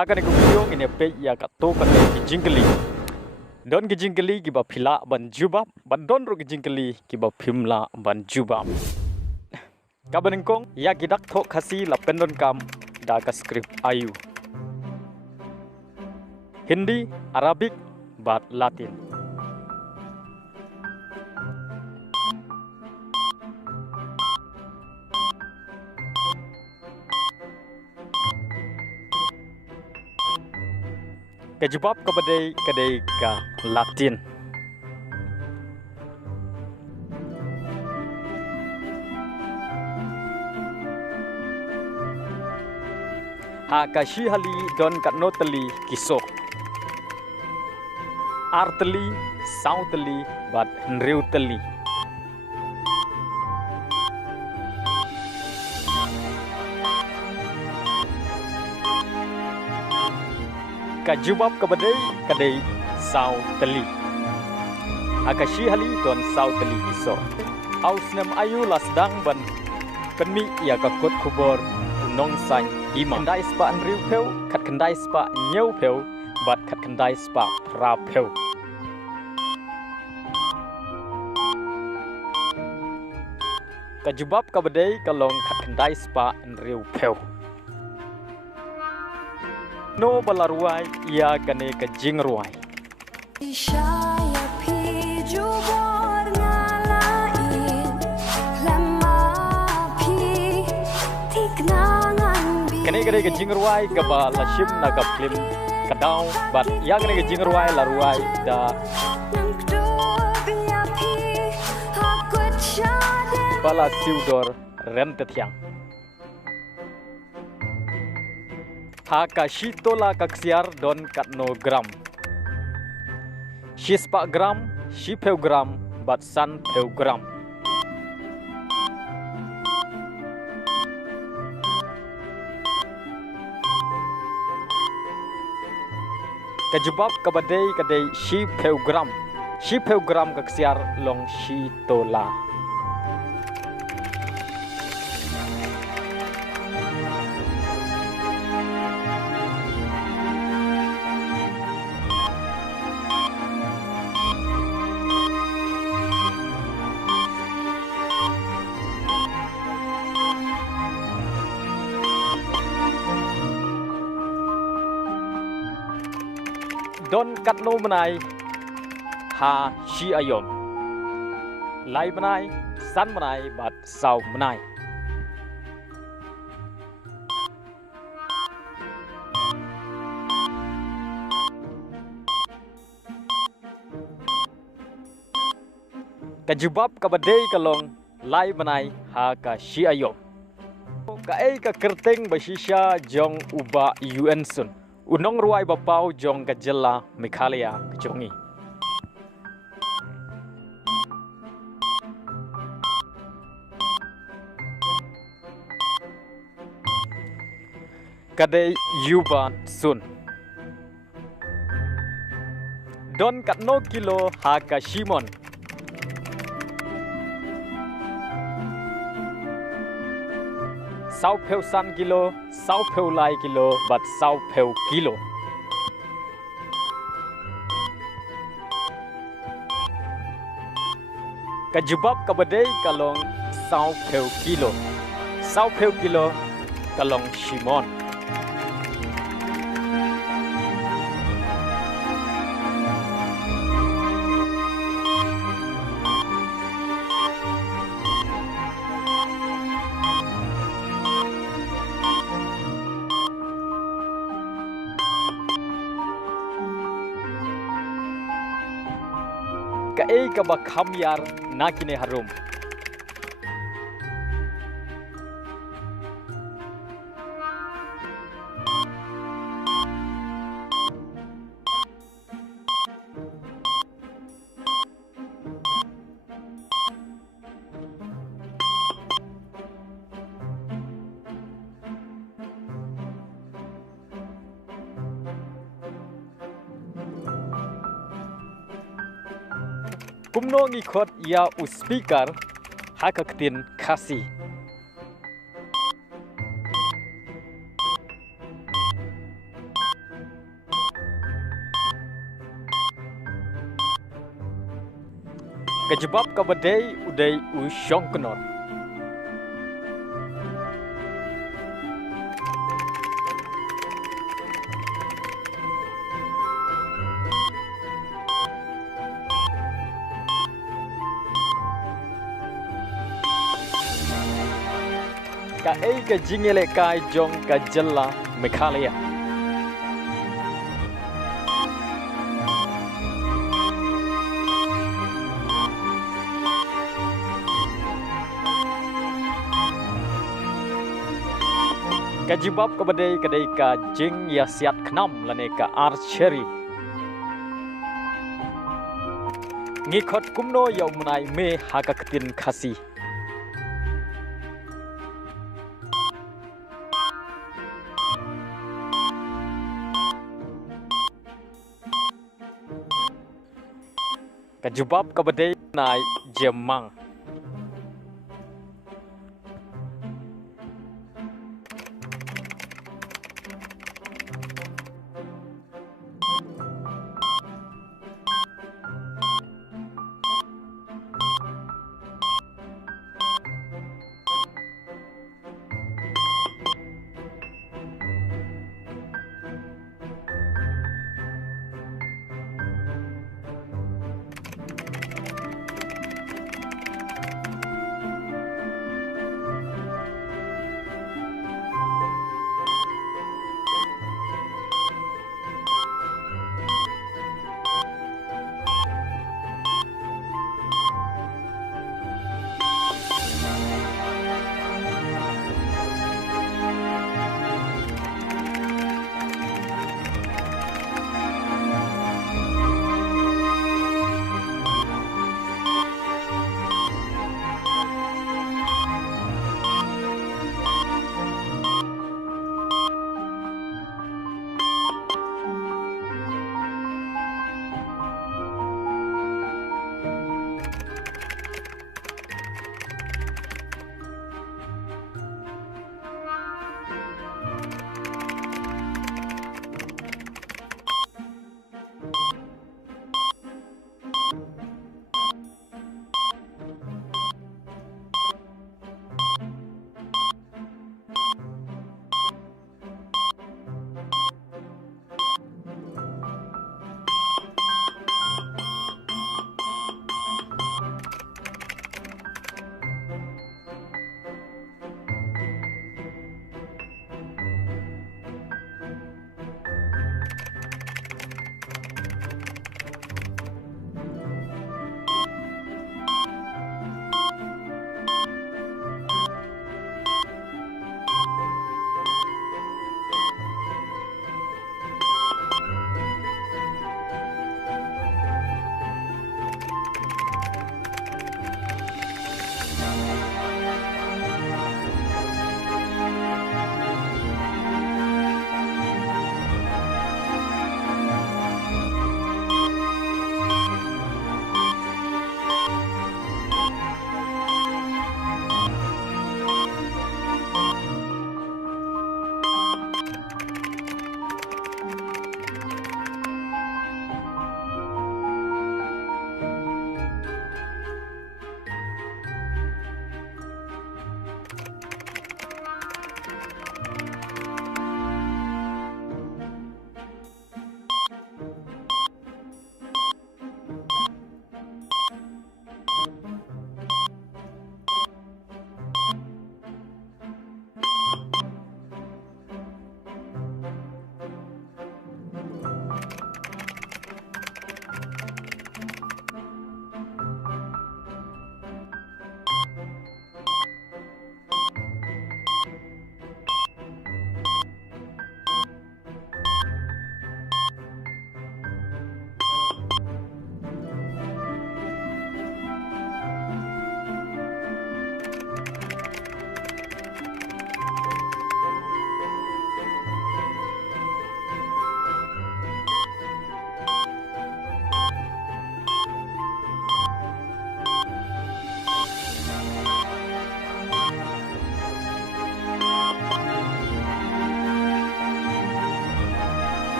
Akan aku biong ini pe ya kato kate kijingkeli. Don kijingkeli kiba pila ban jubab, ban don ro kijingkeli kiba pimla ban jubab. Kabanengkong ya gidak thok khasi la pendon kam da ka script ayu. Hindi, Arabic, bat Latin. Kejubab kabadai kadai ka Latin. Ha kashi hali don kat notali kisok. Arteli, sauteli, bat nriuteli. Kajubab kabadai kadai sauteli. Akashi hali don sauteli kisor. Ausnem ayu lasdang ban penmi ya kakut kubor unong san ima. Kendai spa nriu peu, kat kendai spa nyau peu, bat kat kendai spa ra peu. Kajubab kabadai kalong kat kendai spa nriu peu. No balaruai ia kane kajing ruai. Kane kane kajing ruai kaba lashim na kaplim kadau bat ia kane kajing ruai laruai da bala siudor rentetiang. Haka shitola kaksiar don katno gram. Shispa gram, shipeu gram, bat san peu gram. Kajubab kabadai kadai shipeu gram. Shipeu gram kaksiar long shitola. Don katno menai ha shi ayom. Lai menai san menai bat sau menai. Kajubab kabadai kalong lai menai ha ka shi ayom. Ka ei ka kerteng basisha jong uba UN sun. Unong ruai bapau jong kajela Meghalaya kejongi. Kadai yuba sun. Don katno kilo haka shimon. Sau peu san kilo, sau peu lai kilo, bat sau peu kilo. Kajubab kabadai kalong sau peu kilo. Sau peu kilo kalong shimon. Kae kabak hamyar nakine harum. Kumno ngikot ya uspikar hakaktin kasi. Kejebab kabadai udai usyong kenor. Ka ei ka jingele ka jong ka jella Meghalaya. Ka Jubab kabadai kadai ka jing ya siat khnam lane ka archery. Ngikot kumno ya munai me haka ketin khasi. Ka Jubab kabadai nai jemang.